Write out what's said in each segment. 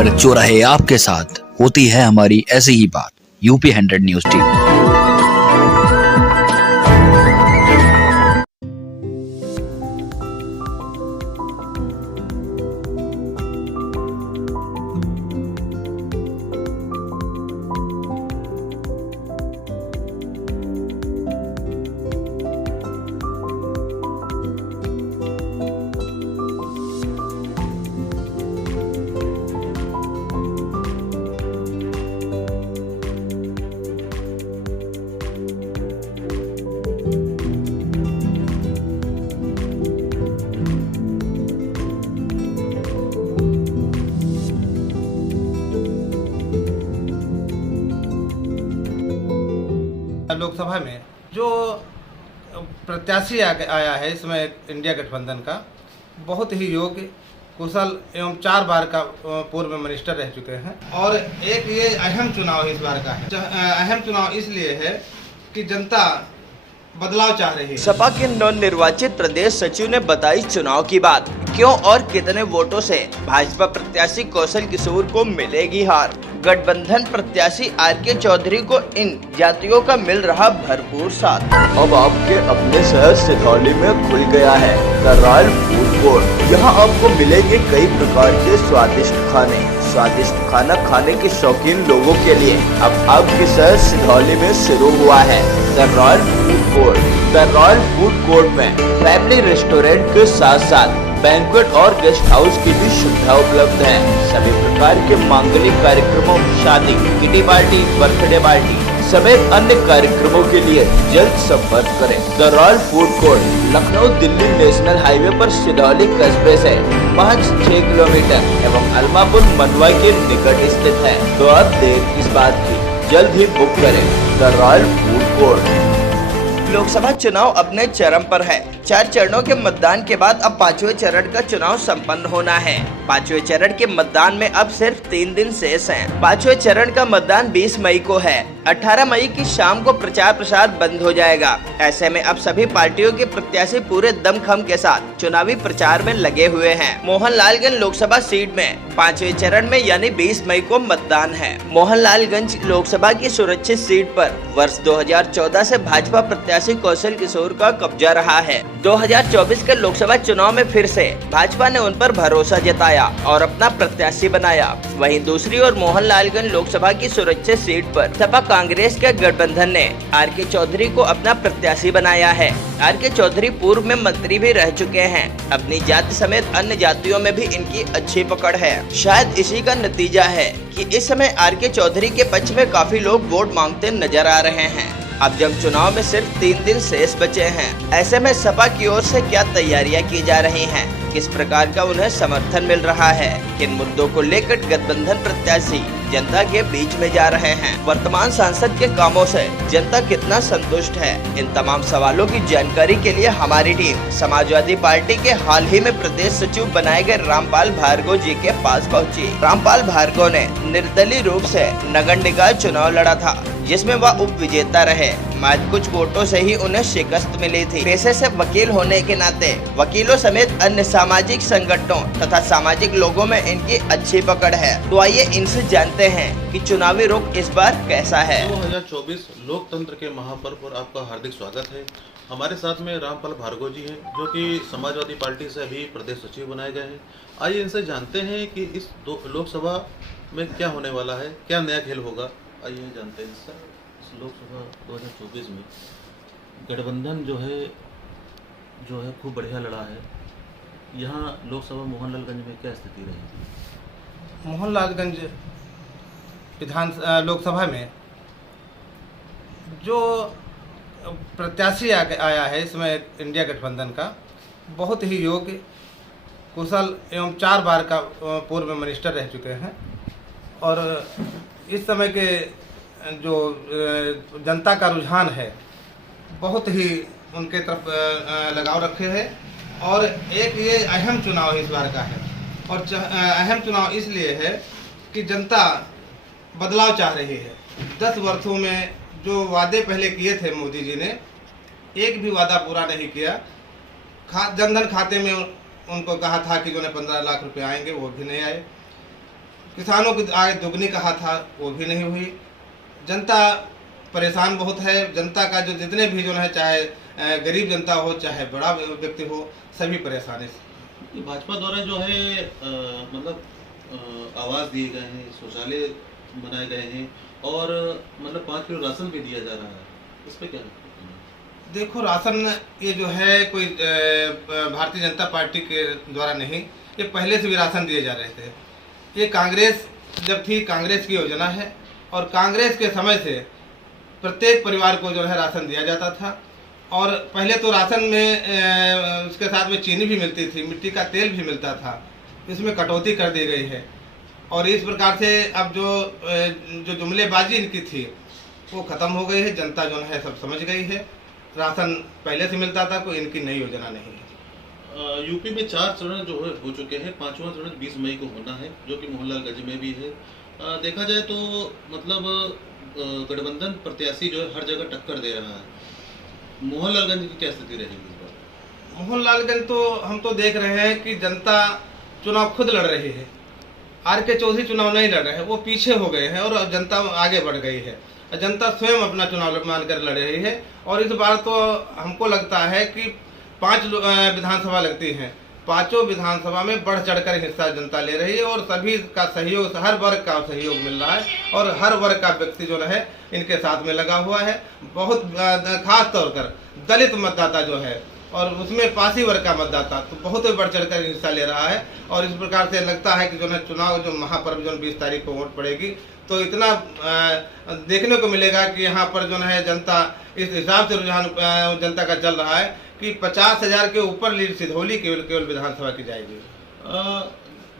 हर चौराहे आपके साथ होती है हमारी ऐसी ही बात। UP 100 news team. लोकसभा में जो प्रत्याशी आया है इसमें इंडिया गठबंधन का बहुत ही योग्य, कुशल एवं 4 बार का पूर्व मिनिस्टर रह चुके हैं और एक ये अहम चुनाव इस बार का है। अहम चुनाव इसलिए है कि जनता बदलाव चाह रही है। सपा के नवनिर्वाचित प्रदेश सचिव ने बताई चुनाव की बात, क्यों और कितने वोटों से भाजपा प्रत्याशी कौशल किशोर को मिलेगी हार। गठबंधन प्रत्याशी आर.के. चौधरी को इन जातियों का मिल रहा भरपूर साथ। अब आपके अपने शहर सिधौली में खुल गया है द रॉयल फूड कोर्ट। यहाँ आपको मिलेंगे कई प्रकार के स्वादिष्ट खाने। स्वादिष्ट खाना खाने के शौकीन लोगों के लिए अब आपके शहर सिधौली में शुरू हुआ है the royal food court. The royal food court में फैमिली रेस्टोरेंट के साथ साथ बैंक्वेट और गेस्ट हाउस की भी सुविधा उपलब्ध है। सभी प्रकार के मांगलिक कार्यक्रमों, शादी, किटी पार्टी, बर्थडे पार्टी समेत अन्य कार्यक्रमों के लिए जल्द संपर्क करें। The royal food court Lucknow Delhi national highway पर सिधौली कस्बे से महज 6 किलोमीटर एवं अलमापुर मनवा के निकट स्थित है। तो अब देर किस बात की, जल्द ही बुक करें the royal food court. Lok Sabha चुनाव अपने चरम पर है। 4 चरणों के मतदान के बाद अब 5वें चरण का चुनाव संपन्न होना है। 5वें चरण के मतदान में अब सिर्फ 3 दिन शेष हैं। 5वें चरण का मतदान 20 मई को है। 18 मई की शाम को प्रचार प्रसार बंद हो जाएगा। ऐसे में अब सभी पार्टियों के प्रत्याशी पूरे दमखम के साथ चुनावी प्रचार में लगे हुए हैं। मोहनलालगंज लोकसभा सीट में 5वें चरण में यानी 20 मई को मतदान है। मोहनलालगंज लोकसभा की सुरक्षित सीट पर वर्ष 2014 से भाजपा प्रत्याशी कौशल किशोर का कब्जा रहा है। 2024 के लोकसभा चुनाव में फिर से भाजपा ने उन पर भरोसा जताया और अपना प्रत्याशी बनाया। वहीं दूसरी ओर मोहनलालगंज लोकसभा की सुरक्षित सीट पर सपा कांग्रेस के गठबंधन ने आर.के. चौधरी को अपना प्रत्याशी बनाया है। आर.के. चौधरी पूर्व में मंत्री भी रह चुके हैं। अपनी जाति समेत अन्य जातियों में भी इनकी अच्छी पकड़ है। शायद इसी का नतीजा है कि इस समय आर.के. चौधरी के पक्ष में काफी लोग वोट मांगते नजर आ रहे हैं। अब जब चुनाव में सिर्फ 3 दिन शेष बचे हैं, ऐसे में सपा की ओर से क्या तैयारियां की जा रही हैं, किस प्रकार का उन्हें समर्थन मिल रहा है, किन मुद्दों को लेकर गठबंधन प्रत्याशी जनता के बीच में जा रहे हैं, वर्तमान सांसद के कामों से जनता कितना संतुष्ट है, इन तमाम सवालों की जानकारी के लिए हमारी टीम समाजवादी पार्टी के हाल ही में प्रदेश सचिव बनाए गए रामपाल भार्गव जी के पास पहुंची। रामपाल भार्गव ने निर्दलीय रूप से नगर निकाय चुनाव लड़ा था, जिसमें वह उप विजेता रहे। महज कुछ वोटों से ही उन्हें शिकस्त मिली थी। पेशे से वकील होने के नाते वकीलों समेत अन्य सामाजिक संगठनों तथा सामाजिक लोगों में इनकी अच्छी पकड़ है। तो आइए इनसे जानते हैं कि चुनावी रुख इस बार कैसा है। 2024 लोकतंत्र के महापर्व पर आपका हार्दिक स्वागत है। हमारे साथ में रामपाल भार्गव जी हैं, जो कि समाजवादी पार्टी से अभी प्रदेश सचिव बनाए गए हैं। आइए इनसे जानते हैं कि इस लोकसभा में क्या होने वाला है, क्या नया खेल होगा। आइए जानते हैं सर। लोकसभा 2024 में गठबंधन जो है खूब बढ़िया लड़ा है। यहाँ लोकसभा मोहनलालगंज में क्या स्थिति रहेगी? मोहनलालगंज लोकसभा में जो प्रत्याशी आया है इसमें इंडिया गठबंधन का बहुत ही योग्य, कुशल एवं 4 बार का पूर्व मिनिस्टर रह चुके हैं और इस समय के जो जनता का रुझान है बहुत ही उनके तरफ लगाव रखे हैं और एक ये अहम चुनाव इस बार का है। और अहम चुनाव इसलिए है कि जनता बदलाव चाह रही है। 10 वर्षों में जो वादे पहले किए थे मोदी जी ने, एक भी वादा पूरा नहीं किया। जनधन खाते में उनको कहा था कि जो 15 लाख रुपए आएंगे, वो भी नहीं आए। किसानों की आय दुगनी कहा था, वो भी नहीं हुई। जनता परेशान बहुत है। जनता का जो जितने भी जो है, चाहे गरीब जनता हो चाहे बड़ा व्यक्ति हो, सभी परेशानी से। भाजपा द्वारा जो है मतलब आवास दिए गए हैं, शौचालय बनाए गए हैं और मतलब 5 किलो राशन भी दिया जा रहा है, इस पर क्या? देखो, राशन ये जो है कोई भारतीय जनता पार्टी के द्वारा नहीं, ये पहले से भी राशन दिए जा रहे थे। ये कांग्रेस जब थी, कांग्रेस की योजना है और कांग्रेस के समय से प्रत्येक परिवार को जो है राशन दिया जाता था। और पहले तो राशन में उसके साथ में चीनी भी मिलती थी, मिट्टी का तेल भी मिलता था, इसमें कटौती कर दी गई है। और इस प्रकार से अब जो जुमलेबाजी इनकी थी वो ख़त्म हो गई है। जनता जो है सब समझ गई है, राशन पहले से मिलता था, कोई इनकी नई योजना नहीं है। यूपी में 4 चरण जो है हो चुके हैं, 5वां चरण 20 मई को होना है, जो कि मोहनलालगंज में भी है। देखा जाए तो मतलब गठबंधन प्रत्याशी जो है हर जगह टक्कर दे रहा है। मोहनलालगंज की क्या स्थिति रहेगी इस बार? मोहनलालगंज तो हम तो देख रहे हैं कि जनता चुनाव खुद लड़ रही है। आर.के. चौधरी चुनाव नहीं लड़ रहे हैं, वो पीछे हो गए हैं और जनता आगे बढ़ गई है। जनता स्वयं अपना चुनाव मानकर लड़ रही है। और इस बार तो हमको लगता है कि 5 विधानसभा लगती हैं, 5 विधानसभा में बढ़ चढ़कर हिस्सा जनता ले रही है और सभी का सहयोग, हर वर्ग का सहयोग मिल रहा है और हर वर्ग का व्यक्ति जो है इनके साथ में लगा हुआ है। बहुत खास तौर पर दलित मतदाता जो है और उसमें पासी वर्ग का मतदाता तो बहुत बढ़ चढ़कर हिस्सा ले रहा है। और इस प्रकार से लगता है कि जो है चुनाव, जो महापर्व जो 20 तारीख को वोट पड़ेगी, तो इतना देखने को मिलेगा कि यहाँ पर जो है जनता इस हिसाब से रुझान जनता का चल रहा है कि 50,000 के ऊपर लीड सिधौली केवल विधानसभा की जाएगी।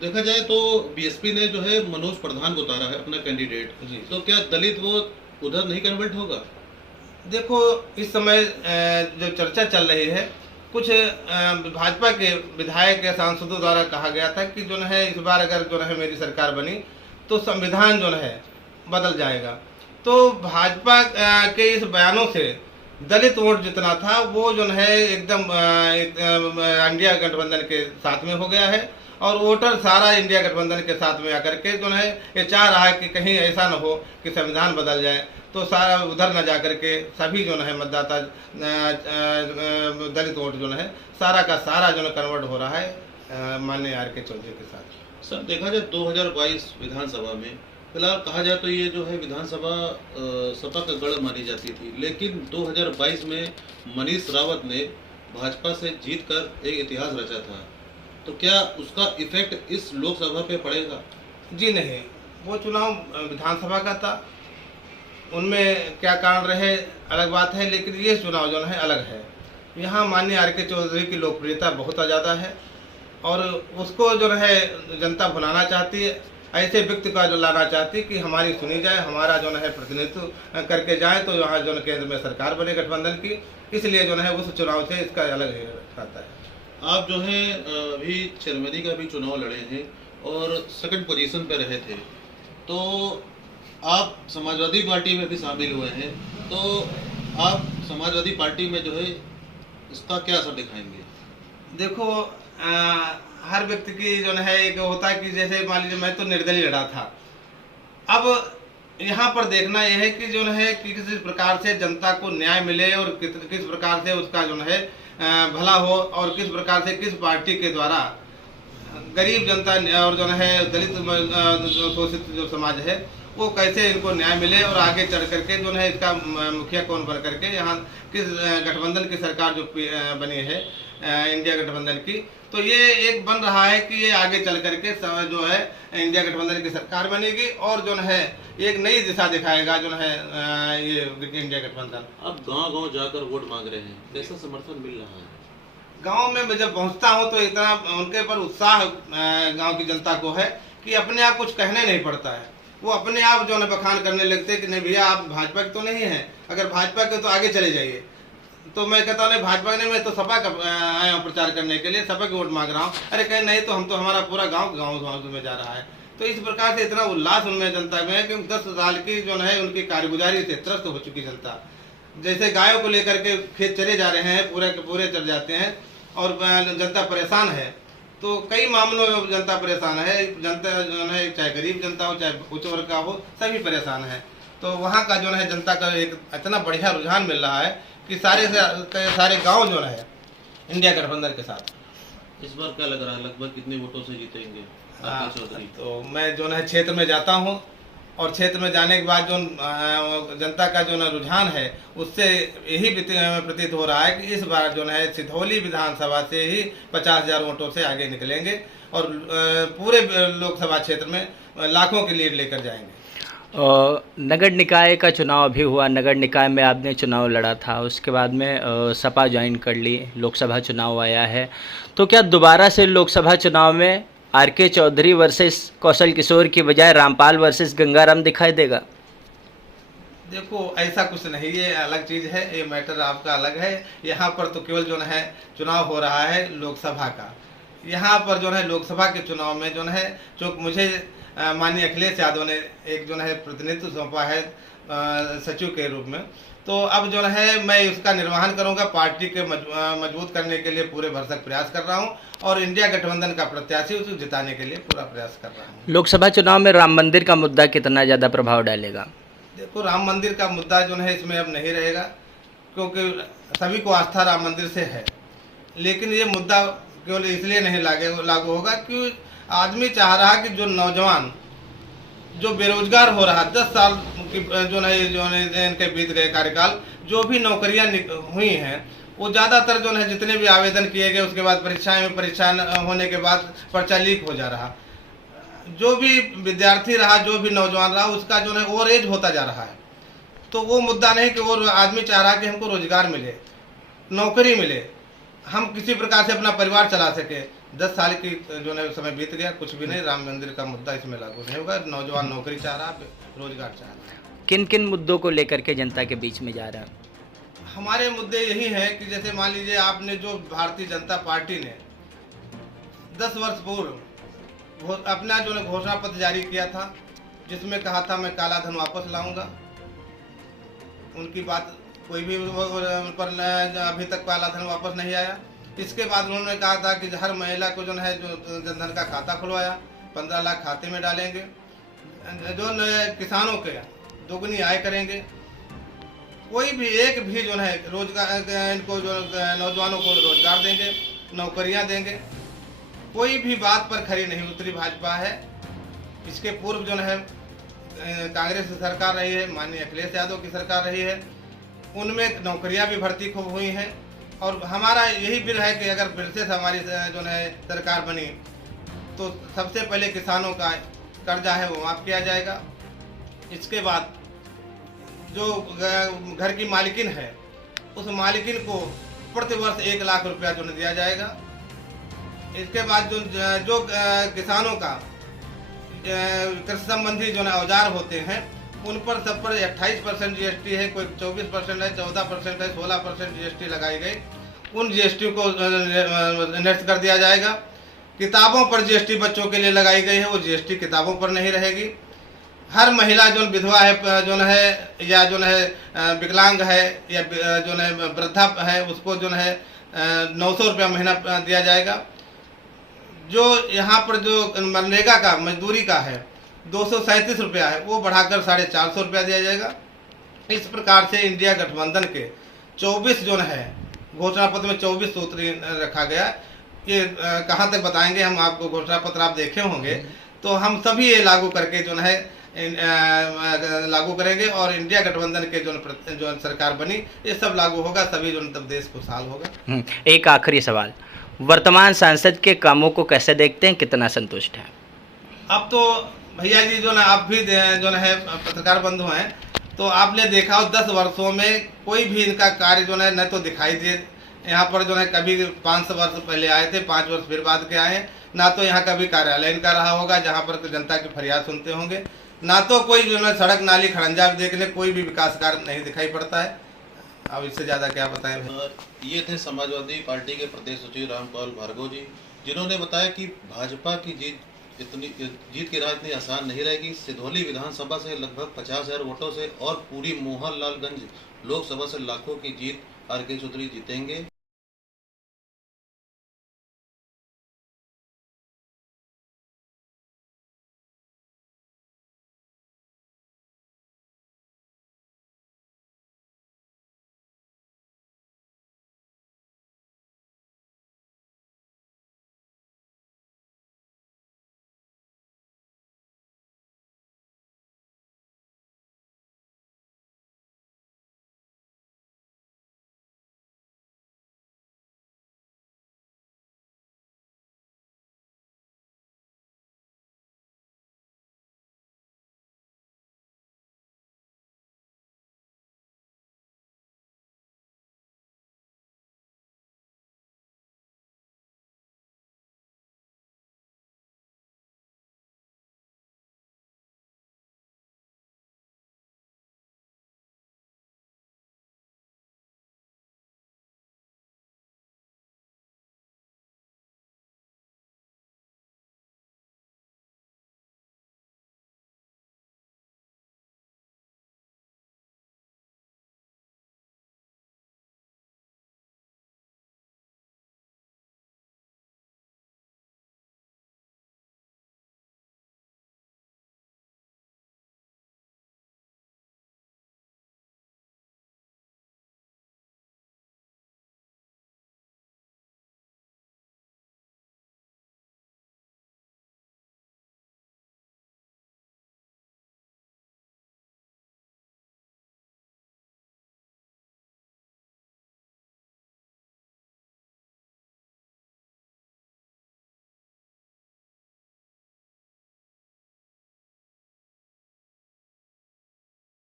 देखा जाए तो बीएसपी ने जो है मनोज प्रधान को उतारा है अपना कैंडिडेट, तो क्या दलित वोट उधर नहीं कन्वर्ट होगा? देखो, इस समय जो चर्चा चल रही है, कुछ भाजपा के विधायक या सांसदों द्वारा कहा गया था कि जो है इस बार अगर जो है मेरी सरकार बनी तो संविधान जो है बदल जाएगा। तो भाजपा के इस बयानों से दलित वोट जितना था वो जो है एकदम इंडिया गठबंधन के साथ में हो गया है और वोटर सारा इंडिया गठबंधन के साथ में आकर के जो है ये चाह रहा है कि कहीं ऐसा न हो कि संविधान बदल जाए, तो सारा उधर न जा करके सभी जो है मतदाता दलित वोट जो है सारा का सारा जो है कन्वर्ट हो रहा है माननीय आर.के. चौधरी के साथ। सर, देखा जाए 2022 विधानसभा में फिलहाल कहा जाए तो ये जो है विधानसभा सपा का गढ़ मानी जाती थी, लेकिन 2022 में मनीष रावत ने भाजपा से जीतकर एक इतिहास रचा था, तो क्या उसका इफेक्ट इस लोकसभा पे पड़ेगा? जी नहीं, वो चुनाव विधानसभा का था, उनमें क्या कारण रहे अलग बात है, लेकिन ये चुनाव जो है अलग है। यहाँ माननीय आर.के. चौधरी की लोकप्रियता बहुत ज़्यादा है और उसको जो है जनता भुलाना चाहती है, ऐसे व्यक्ति का जो लाना चाहती कि हमारी सुनी जाए, हमारा जो है प्रतिनिधित्व करके जाए, तो यहाँ जो केंद्र में सरकार बने गठबंधन की, इसलिए जो है उस चुनाव से इसका अलग रहता है। आप जो है अभी चेयरमैनी का भी चुनाव लड़े हैं और सेकंड पोजीशन पे रहे थे, तो आप समाजवादी पार्टी में भी शामिल हुए हैं, तो आप समाजवादी पार्टी में जो है इसका क्या असर दिखाएंगे? देखो, हर व्यक्ति की जो है एक होता है कि जैसे मान लीजिए मैं तो निर्दलीय लड़ा था, अब यहाँ पर देखना यह है कि जो है कि किस प्रकार से जनता को न्याय मिले और किस प्रकार से उसका जो है भला हो और किस प्रकार से किस पार्टी के द्वारा गरीब जनता और जो है दलित शोषित जो समाज है वो कैसे इनको न्याय मिले और आगे चढ़ करके जो है इसका मुखिया कौन बन करके यहाँ किस गठबंधन की सरकार जो बनी है इंडिया गठबंधन की, तो ये एक बन रहा है कि ये आगे चल करके जो है इंडिया गठबंधन की सरकार बनेगी और जो है एक नई दिशा दिखाएगा जो है ये इंडिया गठबंधन। अब गांव-गांव जाकर वोट मांग रहे हैं, कैसा समर्थन मिल रहा है? गांव में मैं जब पहुंचता हूं तो इतना उनके पर उत्साह गांव की जनता को है कि अपने आप कुछ कहने नहीं पड़ता है, वो अपने आप जो है बखान करने लगते हैं कि नहीं भैया आप भाजपा के तो नहीं हैं, अगर भाजपा के तो आगे चले जाइए। तो मैं कहता हूँ नहीं भाजपा नहीं, मैं तो सपा का आया हूँ प्रचार करने के लिए, सपा की वोट मांग रहा हूँ। अरे कहीं नहीं तो हम तो हमारा पूरा गाँव में जा रहा है। तो इस प्रकार से इतना उल्लास उनमें जनता में है कि 10 साल की जो है उनकी कारगुजारी से त्रस्त हो चुकी जनता। जैसे गायों को लेकर के खेत चले जा रहे हैं, पूरे चल जाते हैं और जनता परेशान है। तो कई मामलों में जनता परेशान है। जनता जो है चाहे गरीब जनता हो चाहे उच्च वर्ग का हो, सभी परेशान है। तो वहाँ का जो है जनता का एक इतना बढ़िया रुझान मिल रहा है कि सारे से सारे गांव जो है इंडिया गठबंधन के साथ। इस बार क्या लग रहा है, लगभग कितने वोटों से जीतेंगे आरके चौधरी? तो मैं जो है क्षेत्र में जाता हूँ और क्षेत्र में जाने के बाद जो जनता का जो रुझान है उससे यही प्रतीत हो रहा है कि इस बार जो है सिधौली विधानसभा से ही 50,000 वोटों से आगे निकलेंगे और पूरे लोकसभा क्षेत्र में लाखों की लीड लेकर जाएंगे। नगर निकाय का चुनाव अभी हुआ, नगर निकाय में आपने चुनाव लड़ा था, उसके बाद में सपा ज्वाइन कर ली, लोकसभा चुनाव आया है, तो क्या दोबारा से लोकसभा चुनाव में आरके चौधरी वर्सेस कौशल किशोर की बजाय रामपाल वर्सेस गंगाराम दिखाई देगा? देखो ऐसा कुछ नहीं, ये अलग चीज़ है, ये मैटर आपका अलग है। यहाँ पर तो केवल जो है चुनाव हो रहा है लोकसभा का। यहाँ पर जो है लोकसभा के चुनाव में जो है जो मुझे माननीय अखिलेश यादव ने एक जो है प्रतिनिधित्व सौंपा है सचिव के रूप में, तो अब जो है मैं उसका निर्वहन करूंगा। पार्टी के मजबूत करने के लिए पूरे भरसक प्रयास कर रहा हूं और इंडिया गठबंधन का प्रत्याशी उसको जिताने के लिए पूरा प्रयास कर रहा हूं। लोकसभा चुनाव में राम मंदिर का मुद्दा कितना ज़्यादा प्रभाव डालेगा? देखो राम मंदिर का मुद्दा जो है इसमें अब नहीं रहेगा, क्योंकि सभी को आस्था राम मंदिर से है। लेकिन ये मुद्दा केवल इसलिए नहीं लागू होगा कि आदमी चाह रहा कि जो नौजवान जो बेरोजगार हो रहा 10 साल की जो है इनके बीत गए कार्यकाल, जो भी नौकरियां हुई हैं वो ज़्यादातर जो है जितने भी आवेदन किए गए उसके बाद परीक्षा होने के बाद पर्चा लीक हो जा रहा। जो भी विद्यार्थी रहा, जो भी नौजवान रहा, उसका जो है ओवर एज होता जा रहा है। तो वो मुद्दा नहीं कि वो आदमी चाह रहा कि हमको रोजगार मिले, नौकरी मिले, हम किसी प्रकार से अपना परिवार चला सके। 10 साल की जो है समय बीत गया, कुछ भी नहीं। राम मंदिर का मुद्दा इसमें लागू नहीं होगा। नौजवान नौकरी चाह रहा, रोजगार चाह रहा। किन किन मुद्दों को लेकर के जनता के बीच में जा रहा है? हमारे मुद्दे यही हैं कि जैसे मान लीजिए आपने जो भारतीय जनता पार्टी ने 10 वर्ष पूर्व अपना जो है घोषणा पत्र जारी किया था, जिसमें कहा था मैं काला धन वापस लाऊंगा। उनकी बात कोई भी पर अभी तक काला धन वापस नहीं आया। इसके बाद उन्होंने कहा था कि हर महिला को जो है जो जनधन का खाता खुलवाया, 15 लाख खाते में डालेंगे, जो किसानों के दोगुनी आय करेंगे। कोई भी एक भी जो है रोजगार इनको जो नौजवानों को रोजगार देंगे, नौकरियां देंगे। कोई भी बात पर खरी नहीं उतरी भाजपा है। इसके पूर्व जो है कांग्रेस की सरकार रही है, माननीय अखिलेश यादव की सरकार रही है, उनमें नौकरियां भी भर्ती खूब हुई हैं। और हमारा यही बिल है कि अगर फिर से हमारी जो है सरकार बनी तो सबसे पहले किसानों का कर्जा है वो माफ़ किया जाएगा। इसके बाद जो घर की मालिकिन है उस मालिकिन को प्रति वर्ष 1 लाख रुपया जो दिया जाएगा। इसके बाद जो किसानों का कृषि संबंधी जो औजार होते हैं उन पर सब पर 28% जीएसटी है, कोई 24% है, 14% है, 16% जीएसटी लगाई गई। उन जीएसटी को निरस्त कर दिया जाएगा। किताबों पर जीएसटी बच्चों के लिए लगाई गई है, वो जीएसटी किताबों पर नहीं रहेगी। हर महिला जो विधवा है जो है या जो है विकलांग है या जो है वृद्धा है उसको जो है 900 रुपया महीना दिया जाएगा। जो यहाँ पर जो मनरेगा का मजदूरी का है 237 रुपया है, वो बढ़ाकर 450 रुपया दिया जाएगा। इस प्रकार से इंडिया गठबंधन के 24 जो है घोषणा पत्र में 24 सूत्र रखा गया। ये कहाँ तक बताएंगे हम आपको, घोषणा पत्र आप देखे होंगे, तो हम सभी ये लागू करके जो है लागू करेंगे और इंडिया गठबंधन के जो सरकार बनी ये सब लागू होगा, सभी जो तब देश खुशहाल होगा। एक आखिरी सवाल, वर्तमान सांसद के कामों को कैसे देखते हैं, कितना संतुष्ट हैं? अब तो भैया जी जो ना आप भी जो है पत्रकार बंधु हैं, तो आपने देखा हो 10 वर्षों में कोई भी इनका कार्य जो है न तो दिखाई दे। यहाँ पर जो है कभी 500 वर्ष पहले आए थे, 5 वर्ष फिर बाद के आए, ना तो यहाँ कभी कार्यालय इनका रहा होगा जहाँ पर जनता की फरियाद सुनते होंगे, ना तो कोई जो है सड़क नाली खड़ंजा देखने कोई भी विकास कार्य नहीं दिखाई पड़ता है। अब इससे ज़्यादा क्या बताएं। ये थे समाजवादी पार्टी के प्रदेश सचिव रामपाल भार्गव जी, जिन्होंने बताया कि भाजपा की जीत की राह इतनी आसान नहीं रहेगी। सिधौली विधानसभा से लगभग 50,000 वोटों से और पूरी मोहनलालगंज लोकसभा से लाखों की जीत आरके चौधरी जीतेंगे।